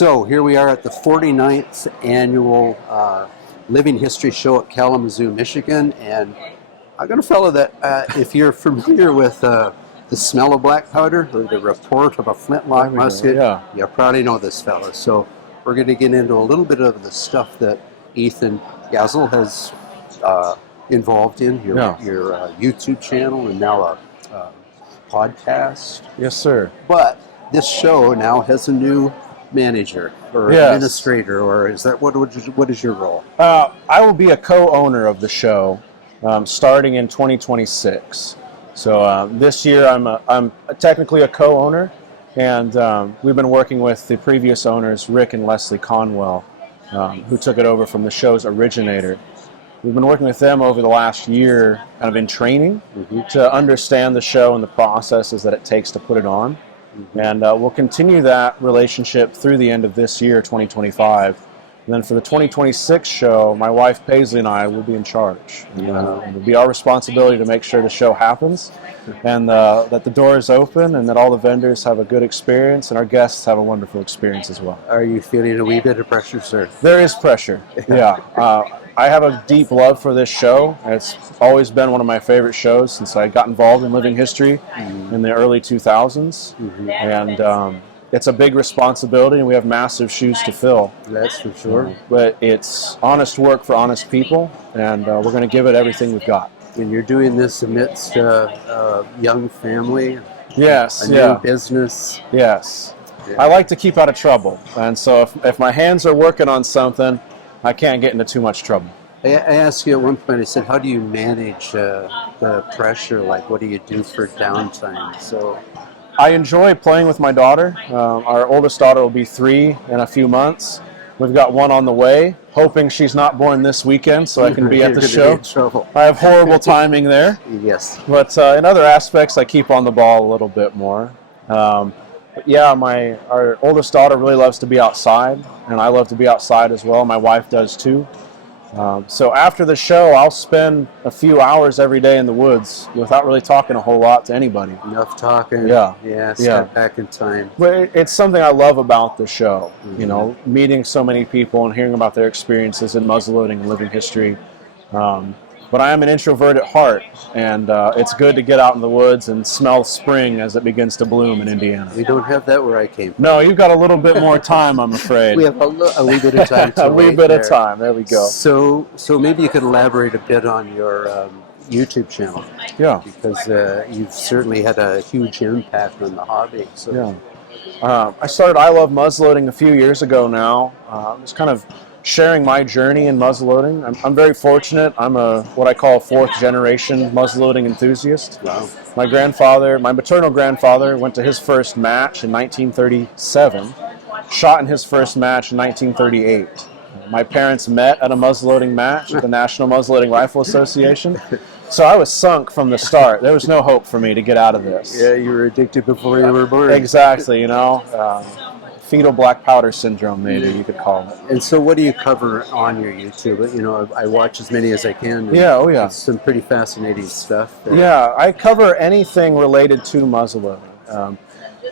So here we are at the 49th annual Living History Show at Kalamazoo, Michigan, and I got a fellow that, if you're familiar with the smell of black powder or the report of a Flintlock musket, you probably know this fellow. So we're going to get into a little bit of the stuff that Ethan Yazel has involved in, your YouTube channel and now a podcast. Yes, sir. But this show now has a new manager or administrator, or is that what is your role? I will be a co-owner of the show starting in 2026. So this year I'm technically a co-owner, and we've been working with the previous owners, Rick and Leslie Conwell, who took it over from the show's originator. We've been working with them over the last year, kind of in training to understand the show and the processes that it takes to put it on. And we'll continue that relationship through the end of this year, 2025. And then for the 2026 show, my wife Paisley and I will be in charge. And it'll be our responsibility to make sure the show happens, and that the door is open, and that all the vendors have a good experience, and our guests have a wonderful experience as well. Are you feeling a wee bit of pressure, sir? There is pressure, I have a deep love for this show. It's always been one of my favorite shows since I got involved in living history in the early 2000s. And it's a big responsibility, and we have massive shoes to fill. That's for sure. But it's honest work for honest people, and we're going to give it everything we've got. And you're doing this amidst a young family, a new business. Yes. I like to keep out of trouble, and so if my hands are working on something, I can't get into too much trouble. I asked you at one point, I said, how do you manage the pressure? Like, what do you do for downtime? So, I enjoy playing with my daughter. Our oldest daughter will be 3 in a few months. We've got one on the way, hoping she's not born this weekend so I can be at the show. I have horrible timing there. Yes. But in other aspects, I keep on the ball a little bit more. But yeah, our oldest daughter really loves to be outside, and I love to be outside as well. My wife does too. So after the show, I'll spend a few hours every day in the woods without really talking a whole lot to anybody. Enough talking. Step back in time. But it's something I love about the show. You know, meeting so many people and hearing about their experiences in muzzleloading and living history. But I am an introvert at heart, and it's good to get out in the woods and smell spring as it begins to bloom in Indiana. We don't have that where I came from. No, you've got a little bit more time, I'm afraid. We have a wee bit of time to a wee bit of time, there we go. So maybe you could elaborate a bit on your YouTube channel. Yeah. Because you've certainly had a huge impact on the hobby. So. Yeah. I started I Love Muzzleloading a few years ago now. It's kind of sharing my journey in muzzleloading. I'm very fortunate. I'm what I call a 4th generation muzzleloading enthusiast. Wow. My maternal grandfather went to his first match in 1937, shot in his first match in 1938. My parents met at a muzzleloading match at the National Muzzleloading Rifle Association. So I was sunk from the start. There was no hope for me to get out of this. Yeah, you were addicted before you were born. Exactly, fetal black powder syndrome, maybe you could call it. And so what do you cover on your YouTube? You know, I watch as many as I can. It's some pretty fascinating stuff. Yeah, I cover anything related to muzzleloading.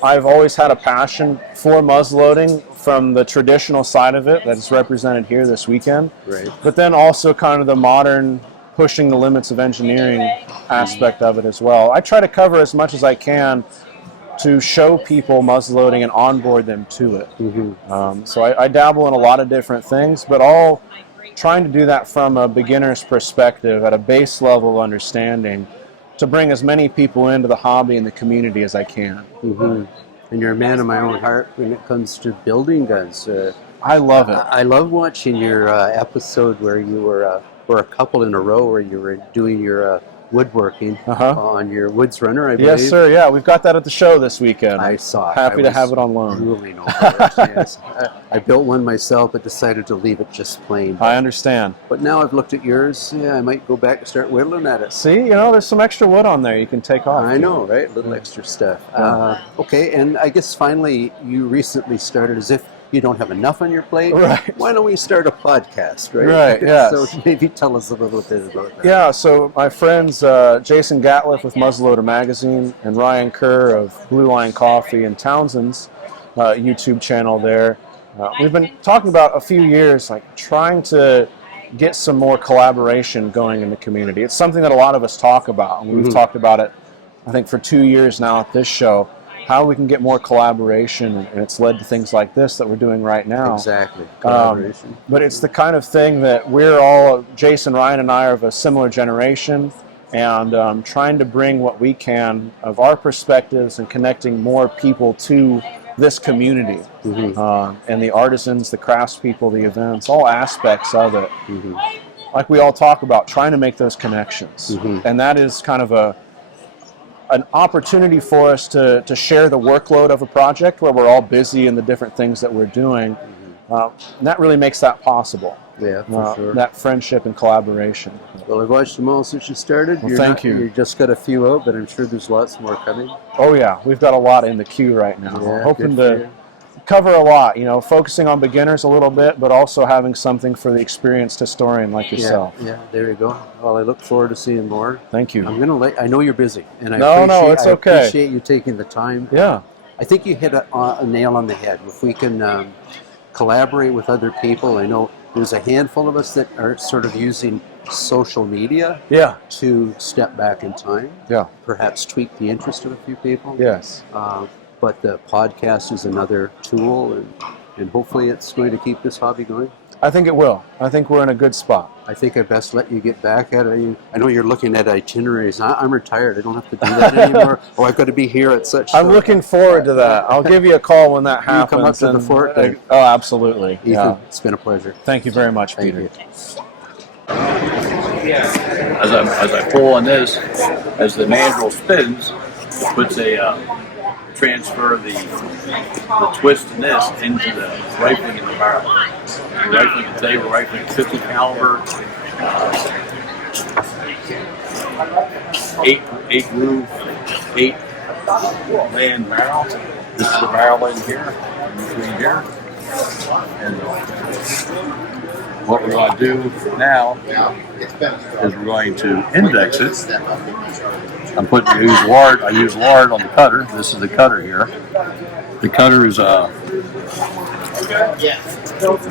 I've always had a passion for muzzleloading from the traditional side of it that is represented here this weekend. Right. But then also kind of the modern, pushing the limits of engineering aspect of it as well. I try to cover as much as I can to show people muzzleloading and onboard them to it. So I dabble in a lot of different things, but all trying to do that from a beginner's perspective at a base level of understanding to bring as many people into the hobby and the community as I can. And you're a man of my own heart when it comes to building guns. I love it. I love watching your episode where you were a couple in a row where you were doing your woodworking on your Woods Runner, I believe. Yes, sir. Yeah, we've got that at the show this weekend. I saw it. Happy to have it on loan. Drooling over it, yes. I built one myself, but decided to leave it just plain. I understand. But now I've looked at yours. Yeah, I might go back and start whittling at it. See, there's some extra wood on there you can take off. I know, right? A little extra stuff. Okay, and I guess finally you recently started, as if you don't have enough on your plate. Right. Why don't we start a podcast, right? Right, yes. So maybe tell us a little bit about that. Yeah, so my friends Jason Gatliff with Muzzleloader Magazine and Ryan Kerr of Blue Line Coffee and Townsend's YouTube channel there We've been talking about a few years, like trying to get some more collaboration going in the community. It's something that a lot of us talk about, and we've talked about it, I think, for 2 years now at this show, how we can get more collaboration, and it's led to things like this that we're doing right now. Exactly, collaboration. But it's the kind of thing that we're all, Jason, Ryan, and I are of a similar generation, and trying to bring what we can of our perspectives and connecting more people to this community, and the artisans, the craftspeople, the events, all aspects of it. Like we all talk about, trying to make those connections. And that is kind of an opportunity for us to share the workload of a project where we're all busy in the different things that we're doing. And that really makes that possible. Yeah, for sure. That friendship and collaboration. Well, I've watched them all since you started. Well, thank you. You just got a few out, but I'm sure there's lots more coming. Oh yeah, we've got a lot in the queue right now. Yeah, Hoping to cover a lot, focusing on beginners a little bit, but also having something for the experienced historian like yourself. Yeah, there you go. Well, I look forward to seeing more. Thank you. I'm gonna I know you're busy, and I it's okay. I appreciate you taking the time. Yeah. I think you hit a nail on the head. If we can collaborate with other people, I know there's a handful of us that are sort of using social media to step back in time. Yeah. Perhaps tweak the interest of a few people. Yes. But the podcast is another tool, and hopefully it's going to keep this hobby going. I think it will. I think we're in a good spot. I think I best let you get back at it. I know you're looking at itineraries. I'm retired. I don't have to do that anymore. I've got to be here at such. I'm looking forward to that. I'll give you a call when that happens. You come up to the fort. Oh, absolutely. Ethan, it's been a pleasure. Thank you very much, Thank Peter. you. As I pull on this, as the mandrel spins, it puts transfer the twist in this into the rifling in the barrel. Rifling today, we're rifling 50 caliber, 8 groove, 8 land barrel. This is the barrel in here, in between here. And what we're going to do now is we're going to index it. I use lard on the cutter. This is the cutter here. The cutter is let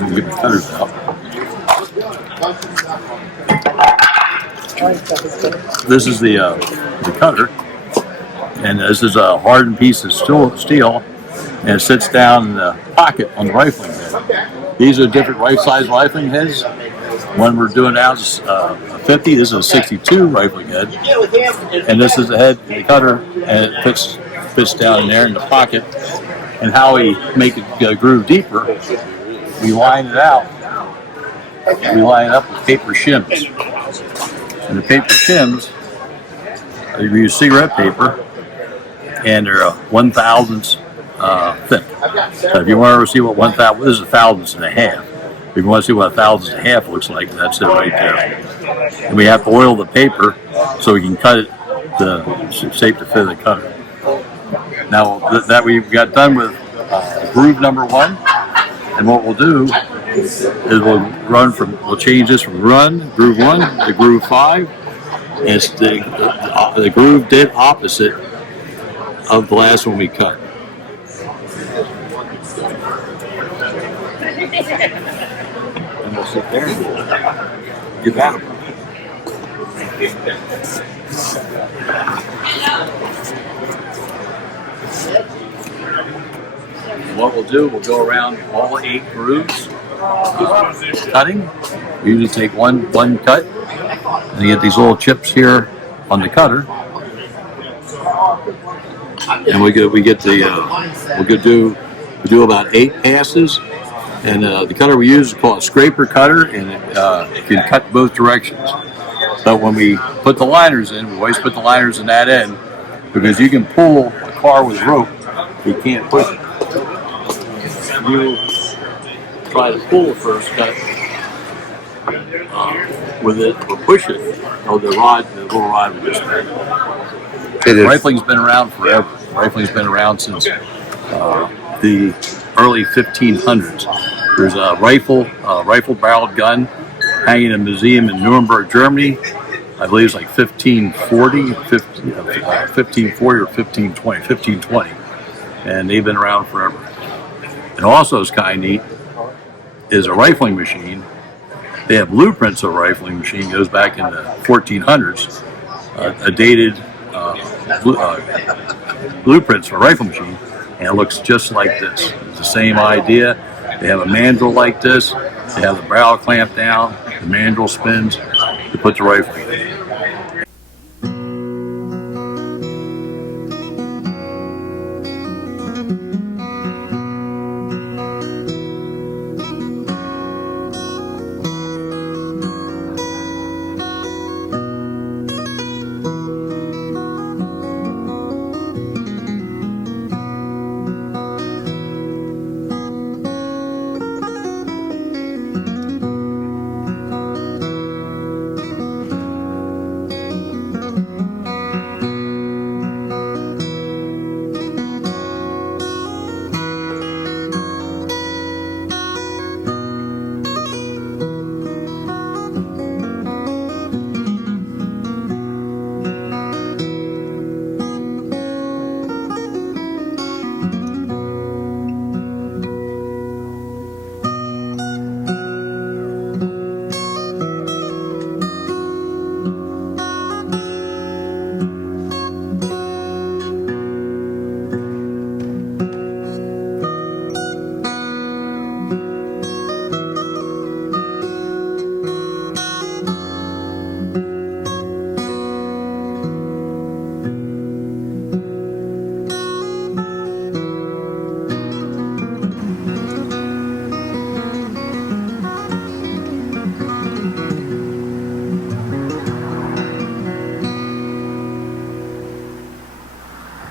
me get the cutters out. This is the cutter, and this is a hardened piece of steel, and it sits down in the pocket on the rifling head. These are different size rifling heads. One we're doing now is a 50. This is a 62 rifling head, and this is the head, the cutter, and it fits down in there in the pocket. And how we make it groove deeper, we line it out. We line it up with paper shims, and the paper shims, we use cigarette paper, and they're 1/1000 thick. So if you want to see what 1/1000, this is 1/1000. If you want to see what 1/1000 looks like, that's it right there. And we have to oil the paper so we can cut it the shape to fit the cutter. Now that we got done with groove number 1, and what we'll do is we'll change this from groove 1 to groove 5. And it's the groove dead opposite of the last one we cut. And we'll sit there and get that. What we'll do, we'll go around all 8 grooves, cutting. We usually take one cut, and you get these little chips here on the cutter, and we do about 8 passes. And the cutter we use is called a scraper cutter, and it can cut both directions. But when we put the liners in, we always put the liners in that end, because you can pull a car with rope, you can't push it. You try to pull the first cut with it or push it. Oh, the little rod will just break. Rifling's been around forever. Rifling's been around since the early 1500s. There's a rifle-barreled gun hanging in a museum in Nuremberg, Germany. I believe it's like 1540 or 1520, and they've been around forever. And also is kind of neat is a rifling machine. They have blueprints of a rifling machine, goes back in the 1400s, a dated blueprints for a rifle machine, and it looks just like this. It's the same idea. They have a mandrel like this. They have the barrel clamped down. The mandrel spins to put the rifle in.